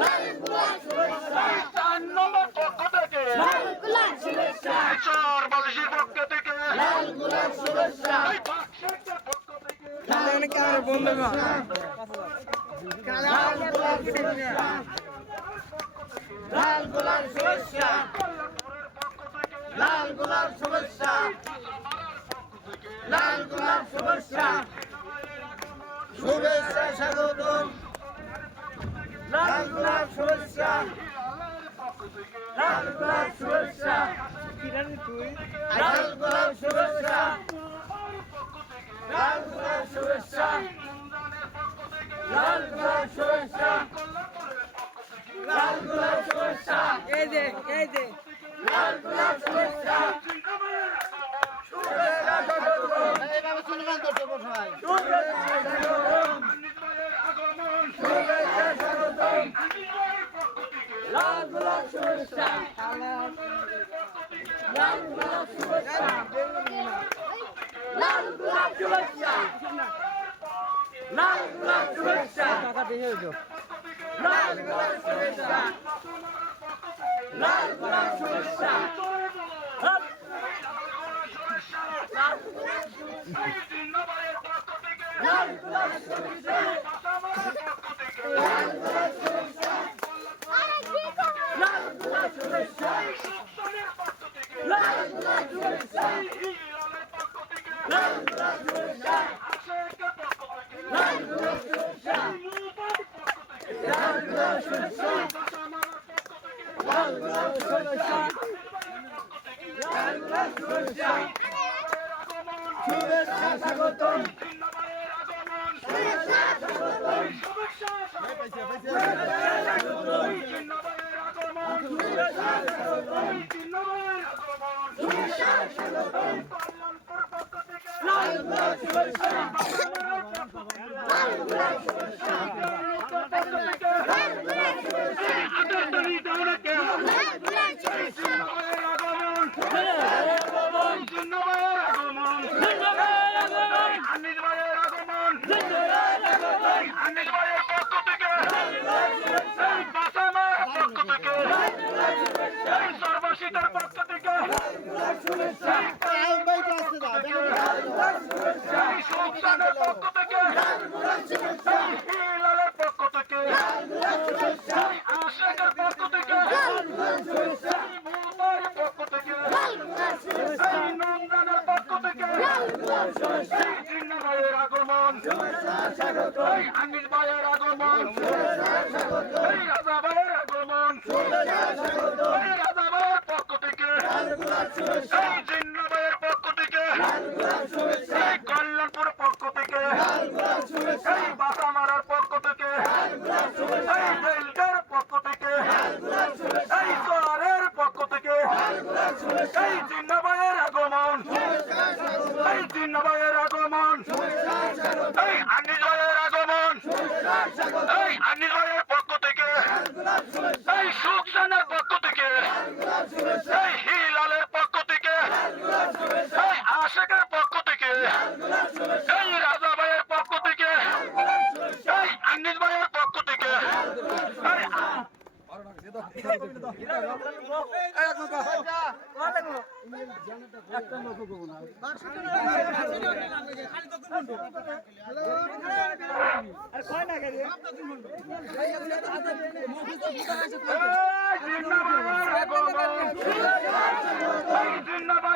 লাল গোলাপ শুভেচ্ছা 4 নম্বর পক্ষ থেকে লাল গোলাপ শুভেচ্ছা চার বালিশের পক্ষ থেকে লাল গোলাপ শুভেচ্ছা বাক্সের পক্ষ থেকে লাল গোলাপ শুভেচ্ছা লাল গোলাপ শুভেচ্ছা লাল গোলাপ শুভেচ্ছা লাল গোলাপ শুভেচ্ছা শুভেচ্ছা স্বাগতম লাল গোলাপ শুভেচ্ছা লাল গোলাপ শুভেচ্ছা লাল গোলাপ শুভেচ্ছা লাল গোলাপ শুভেচ্ছা লাল গোলাপ শুভেচ্ছা লাল গোলাপ শুভেচ্ছা এই যে লাল গোলাপ শুভেচ্ছা শুভেচ্ছা স্বাগতম এইভাবে চলমান করতে বসাই শুভেচ্ছা স্বাগতম শুভেচ্ছা স্বাগতম লাল গোলাপ শুভেচ্ছা লাল গোলাপ শুভেচ্ছা লাল গোলাপ শুভেচ্ছা লাল গোলাপ শুভেচ্ছা টাকা দিয়ে হইলো লাল গোলাপ শুভেচ্ছা লাল গোলাপ শুভেচ্ছা লাল গোলাপ শুভেচ্ছা লাল গোলাপ শুভেচ্ছা লাল গোলাপ শুভেচ্ছা লাল গোলাপ শুভেচ্ছা লাল গোলাপ শুভেচ্ছা লাল গোলাপ শুভেচ্ছা লাল গোলাপ শুভেচ্ছা লাল গোলাপ শুভেচ্ছা লাল গোলাপ শুভেচ্ছা শুভেচ্ছা স্বাগতম শুভেচ্ছা স্বাগতম শুভেচ্ছা স্বাগতম শুভেচ্ছা স্বাগতম শুভেচ্ছা স্বাগতম লাল গোলাপ শুভেচ্ছা লাল গোলাপ শুভেচ্ছা লাল গোলাপ শুভেচ্ছা লাল গোলাপ শুভেচ্ছা সর্বশীতের পক্ষ থেকে শুভেচ্ছা সুলতানের পক্ষ থেকে শুভেচ্ছা হিলালের পক্ষ থেকে শুভেচ্ছা আশেকের পক্ষ থেকে শুভেচ্ছা মুলতানের পক্ষ থেকে শুভেচ্ছা নন্দানের পক্ষ থেকে শুভেচ্ছা জিন্না ভাইয়ের আগমন স্বাগতম আনিস ভাইয়ের আগমন স্বাগতম রাজা ভাইয়ের আগমন স্বাগতম রাজা ভাইয়ের পক্ষ থেকে শুভেচ্ছা জিন্না ভাইয়ের পক্ষ থেকে শুভেচ্ছা কল্যাণপুর পক্ষ থেকে শুভেচ্ছা বাসামারার পক্ষ থেকে বেলগার পক্ষ থেকে সোয়ারের পক্ষ থেকে জিন্না ভাইয়ের আগমন জিন্না ভাইয়ের আগমন আনিস ভাইয়ের আগমন আনিস ভাইয়ের পক্ষ থেকে সুখসানের পক্ষ থেকে হিলালের পক্ষ থেকে আশেকের পক্ষ থেকে রাজা ভাইয়ের পক্ষ থেকে আনিস ভাইয়ের পক্ষ থেকে জিন্নাবাদ